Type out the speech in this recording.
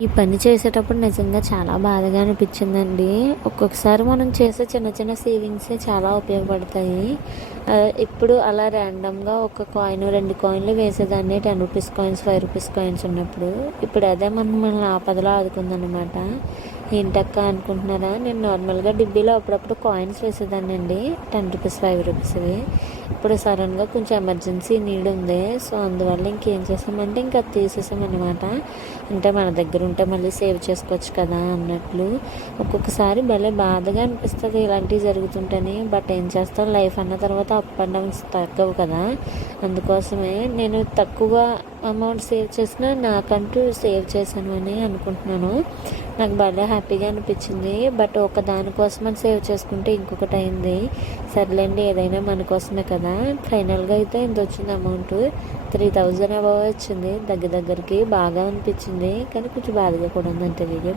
ఈ పని చేసేటప్పుడు నిజంగా చాలా బాధగా అనిపించిందండి. ఒక్కొక్కసారి మనం చేసే చిన్న చిన్న సేవింగ్సే చాలా ఉపయోగపడతాయి. ఇప్పుడు అలా ర్యాండమ్‌గా ఒక కాయిన్, 2 కాయిన్‌లు వేసేదాన్ని. 10 రూపీస్ కాయిన్స్, 5 రూపీస్ కాయిన్స్ ఉన్నప్పుడు. ఇప్పుడు అదే మనల్ని ఆపదలో ఆదుకుందనమాట. ఏంటక్క అనుకుంటున్నారా? నేను నార్మల్‌గా డిబ్బీలో అప్పుడప్పుడు కాయిన్స్ వేసేదాన్నండి. 10 రూపీస్, 5 రూపీస్‌వి. ఇప్పుడు సడన్‌గా కొంచెం ఎమర్జెన్సీ నీడ్ ఉంది. సో, అందువల్ల ఇంకేం చేసామంటే ఇంక అది తీసేసామనమాట. అంటే మన దగ్గర ఉంటే మళ్ళీ సేవ్ చేసుకోవచ్చు కదా అన్నట్లు. ఒక్కొక్కసారి భలే బాధగా అనిపిస్తుంది ఇలాంటివి జరుగుతుంటేనే. బట్ ఏం చేస్తాం, లైఫ్ అన్న తర్వాత అప్ అండ్ డౌన్స్ తగ్గవు కదా. అందుకోసమే నేను తక్కువ అమౌంట్ సేవ్ చేసినా నాకంటూ సేవ్ చేశాను అని అనుకుంటున్నాను. నాకు భలే హ్యాపీగా అనిపించింది. బట్ ఒక దానికోసమని సేవ్ చేసుకుంటే ఇంకొకటి అయింది. సర్లేండి, ఏదైనా మన కోసమే కదా. ఫైనల్గా అయితే ఇంత వచ్చింది అమౌంట్. 3000 అబవ్ వచ్చింది. దగ్గరికి బాగా అనిపించింది, కానీ కొంచెం బాధగా కూడా ఉంది. అంతే. వీడియో